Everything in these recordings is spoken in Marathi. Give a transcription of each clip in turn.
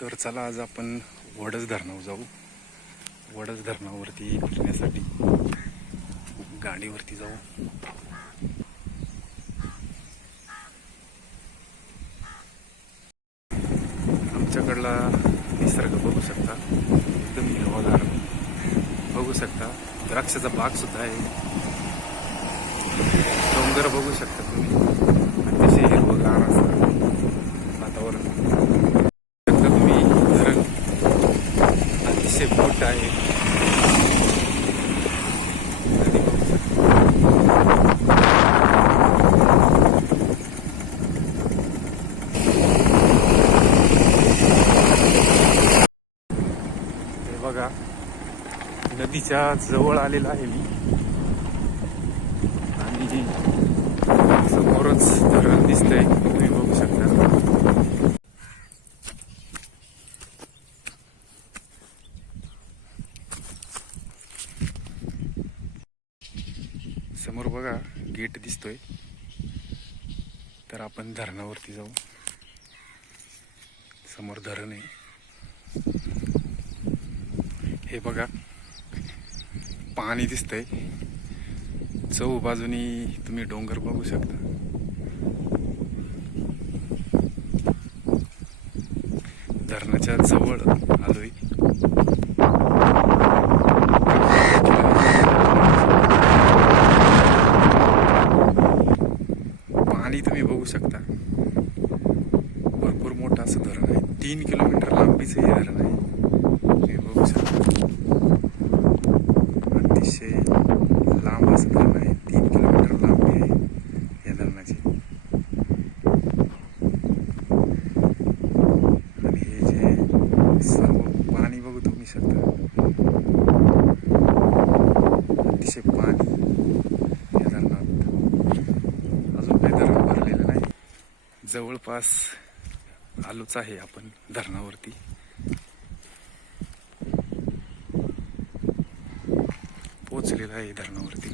तर चला आज आपण वडस धरणावर जाऊ. वडस धरणावरती फिरण्यासाठी गाडीवरती जाऊ. आमच्याकडला निसर्ग बघू शकता. एकदम हिरवागार. बघू शकता. द्राक्षाचा बाग सुद्धा आहे. डोंगर बघू शकता तुम्ही अतिशय हिरवगार असं वातावरण शकता तुम्ही धरण अतिशय मोठं आहे. हे बघा नदीच्या जवळ आलेला आहे मी. आणि समोरच धरण दिसतंय तुम्ही बघू शकता समोर बघा गेट दिसतोय. तर आपण धरणावरती जाऊ. समोर धरण आहे. हे बघा. पाणी दिसतंय. चौ बाजूनी तुम्ही डोंगर बघू शकता. धरणाच्या जवळ आलोय. पाणी तुम्ही बघू शकता. भरपूर मोठं असं धरण आहे. तीन किलोमीटर लांबीचं हे धरण आहे. तुम्ही बघू शकता अतिशय लांब असं धरण आहे तीन किलोमीटर लांबी आहे या धरणाची आणि हे जे सर्व पाणी बघू तुम्ही शकता अतिशय पाणी या धरणात अजून काही धरण भरलेलं नाही जवळपास आलोच आहे आपण धरणावरती. पोचलेला आहे धरणावरती.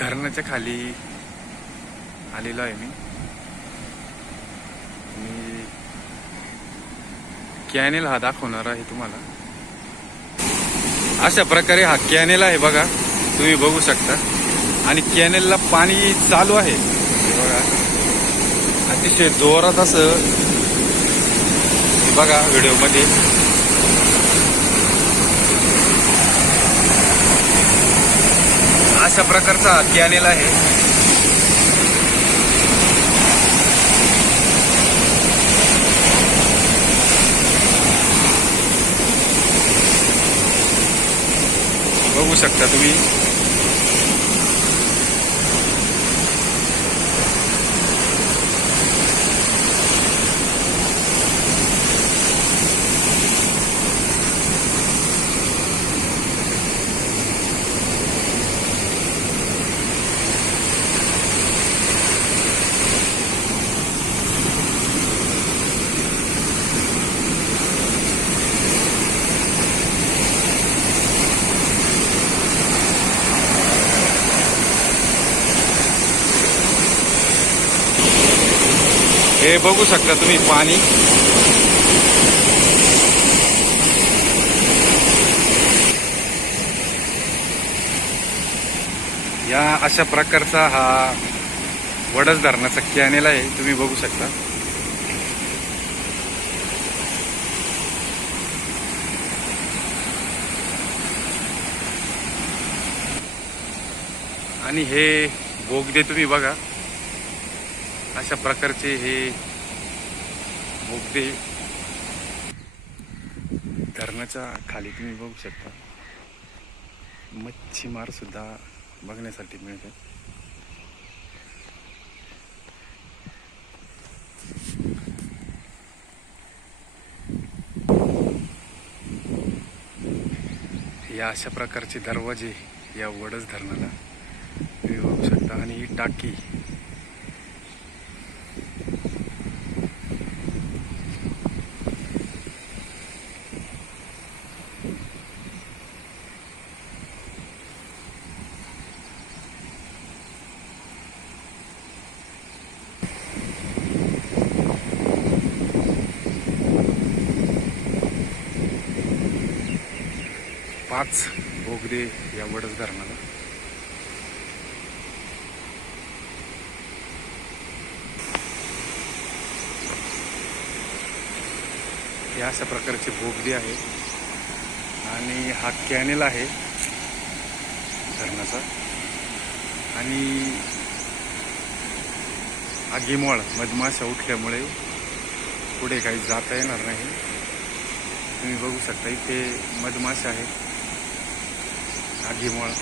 धरणाच्या खाली आलेलो आहे मी. मी कॅनेल हा दाखवणार आहे तुम्हाला. अशा प्रकारे हा कॅनेल आहे बघा. तुम्ही बघू शकता. आणि कॅनेलला पाणी चालू आहे. हे बघा. अतिशय जोरात असं हे बघा व्हिडिओमध्ये. अशा प्रकारचा कॅनेल आहे. बघू शकता तुम्ही. हे बघू शकता तुम्ही पाणी. या अशा प्रकारचा हा वडस धरणाचा कॅनेल आहे तुम्ही बघू शकता. आणि हे बोगदे तुम्ही बघा. अशा प्रकारचे हे बोगदे धरणाच्या खाली तुम्ही बघू शकता. मच्छीमार सुद्धा बघण्यासाठी मिळते. या अशा प्रकारचे दरवाजे या वडच धरणाला तुम्ही बघू शकता. आणि ही टाकी पाच बोगदे या वडस धरणाला. हे अशा प्रकारचे बोगदे आहे आणि हा कॅनेल आहे धरणाचा. आणि हा गिमॉळ मधमाशा उठल्यामुळे पुढे काही जाता येणार नाही. तुम्ही बघू शकता इथे मधमाशा आहेत. आगीमुळं.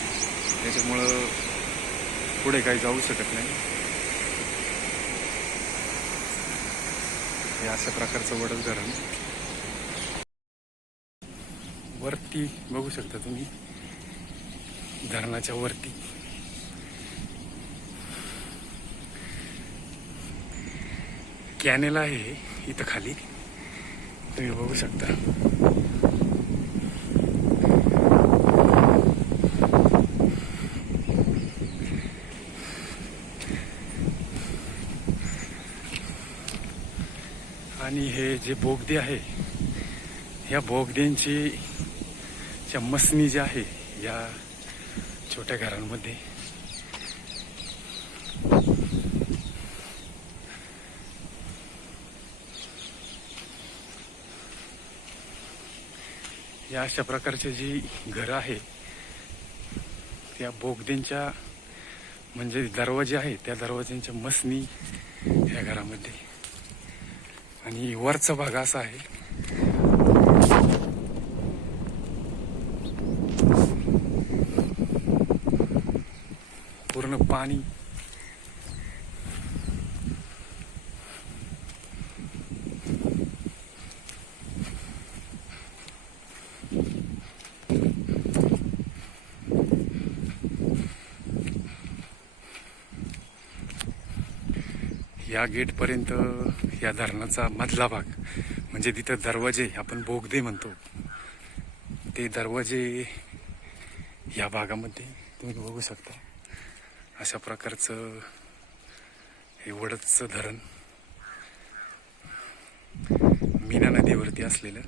त्याच्यामुळं पुढे काही जाऊ शकत नाही. हे अशा प्रकारचं वडच धरण वरती बघू शकता तुम्ही. धरणाच्या वरती. कॅनेल आहे इथं खाली. तुम्ही बघू शकता आणि हे जे बोगदे आहे या बोगद्यांची च्या मसनी जी आहे या छोट्या घरांमध्ये. या अशा प्रकारचे जी घरं आहे त्या बोगद्यांच्या म्हणजे दरवाजे आहे त्या दरवाज्यांच्या मसनी या घरामध्ये. आणि वरचा भाग असा आहे. पूर्ण पाणी या गेटपर्यंत या धरणाचा मधला भाग म्हणजे तिथं दरवाजे आपण बोगदे म्हणतो. ते दरवाजे या भागामध्ये तुम्ही बघू शकता. अशा प्रकारचं हे वडदचं धरण. मीना नदीवरती असलेलं.